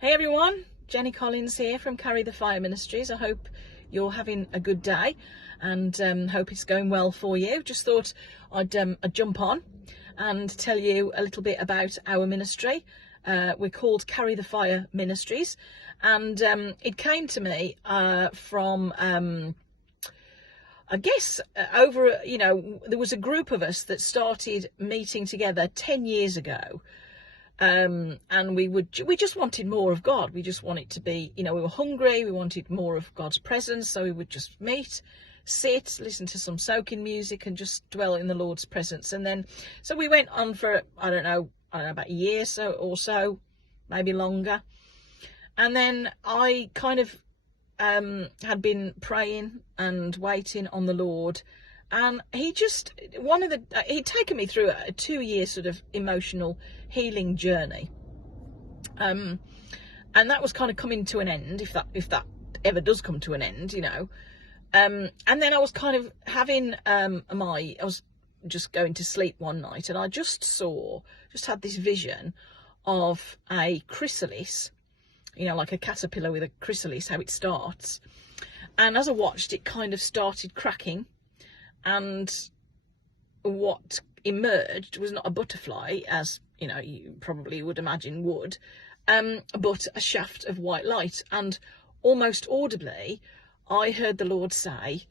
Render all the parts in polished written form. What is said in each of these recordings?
Hey everyone, Jenny Collins here from Carry the Fire Ministries. I hope you're having a good day and hope it's going well for you. Just thought I'd jump on and tell you a little bit about our ministry. We're called Carry the Fire Ministries, and it came to me from I guess there was a group of us that started meeting together 10 years ago. And we just wanted more of God. We just wanted to be, we were hungry. We wanted more of God's presence. So we would just meet, sit, listen to some soaking music and just dwell in the Lord's presence. And then, so we went on for, I don't know, about a year or so, maybe longer. And then I kind of had been praying and waiting on the Lord. And he'd taken me through a 2-year sort of emotional healing journey. And that was kind of coming to an end, if that ever does come to an end, And then I was kind of having, I was just going to sleep one night and I just had this vision of a chrysalis, like a caterpillar with a chrysalis, how it starts. And as I watched, it kind of started cracking. And what emerged was not a butterfly, as you probably would imagine would, but a shaft of white light. And almost audibly, I heard the Lord say,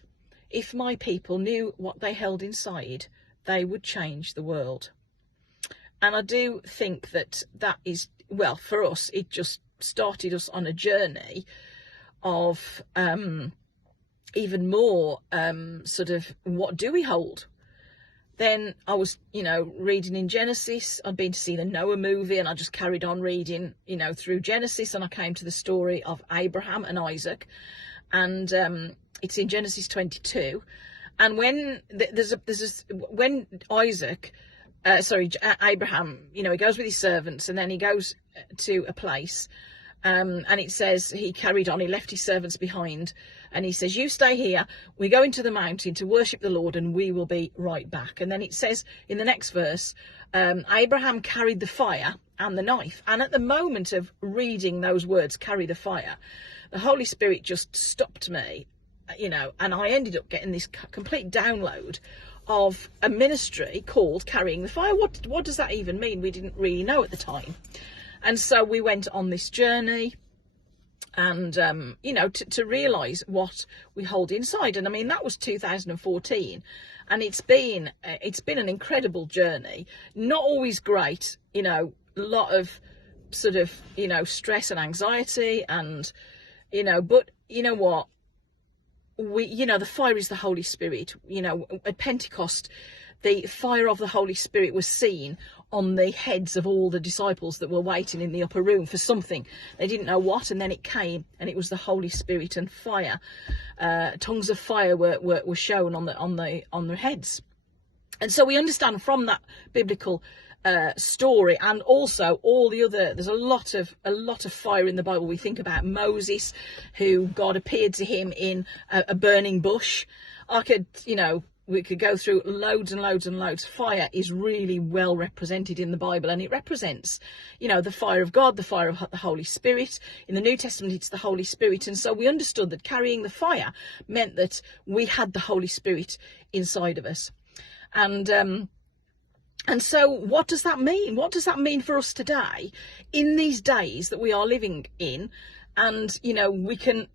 if my people knew what they held inside, they would change the world. And I do think that is, well, for us, it just started us on a journey of even more sort of, what do we hold? Then I was, reading in Genesis. I'd been to see the Noah movie and I just carried on reading, through Genesis, and I came to the story of Abraham and Isaac. And it's in Genesis 22. And when when Abraham, he goes with his servants and then he goes to a place, and it says he carried on, he left his servants behind, and he says, you stay here, we go into the mountain to worship the Lord and we will be right back. And then it says in the next verse, Abraham carried the fire and the knife. And at the moment of reading those words, carry the fire, the Holy Spirit just stopped me, and I ended up getting this complete download of a ministry called Carrying the Fire. What does that even mean? We didn't really know at the time. And so we went on this journey and, to realise what we hold inside. And I mean, that was 2014. And it's been an incredible journey. Not always great, a lot of sort of, stress and anxiety and, but you know what? The fire is the Holy Spirit. At Pentecost, the fire of the Holy Spirit was seen on the heads of all the disciples that were waiting in the upper room for something. They didn't know what, and then it came, and it was the Holy Spirit and fire. Tongues of fire were shown on their heads. And so we understand from that biblical story, and also all the other, there's a lot of fire in the Bible. We think about Moses, who God appeared to him in a burning bush. We could go through loads and loads and loads. Fire is really well represented in the Bible, and it represents, the fire of God, the fire of the Holy Spirit. In the New Testament, it's the Holy Spirit. And so we understood that carrying the fire meant that we had the Holy Spirit inside of us. And so what does that mean? What does that mean for us today in these days that we are living in? And,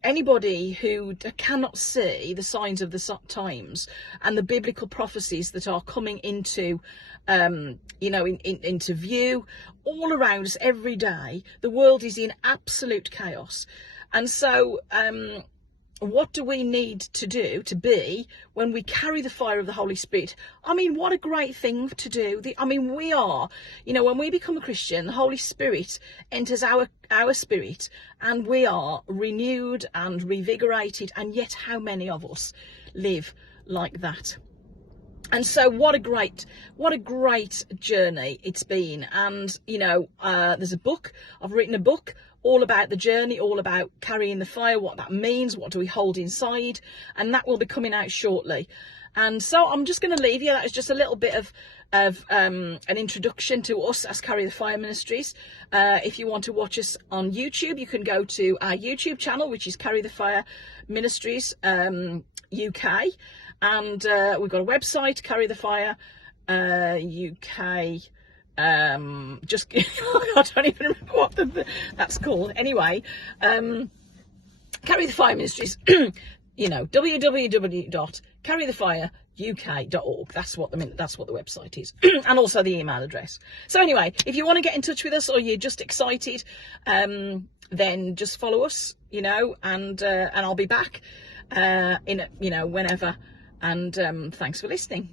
anybody who cannot see the signs of the times and the biblical prophecies that are coming into, into view all around us every day, the world is in absolute chaos. And so, what do we need to do to be when we carry the fire of the Holy Spirit? I mean, what a great thing to do. We are, when we become a Christian, the Holy Spirit enters our spirit and we are renewed and revigorated. And yet how many of us live like that? And so what a great journey it's been. And, there's a book, I've written a book all about the journey, all about carrying the fire, what that means, what do we hold inside, and that will be coming out shortly. And so I'm just going to leave you. That is just a little bit of an introduction to us as Carry the Fire Ministries. If you want to watch us on YouTube, you can go to our YouTube channel, which is Carry the Fire Ministries UK, and we've got a website, Carry the Fire UK. Just I don't even remember what that's called. Anyway, Carry the Fire Ministries. You know, www.carrythefireuk.org. That's what the website is, and also the email address. So anyway, if you want to get in touch with us, or you're just excited, then just follow us, you know, and I'll be back whenever. And thanks for listening.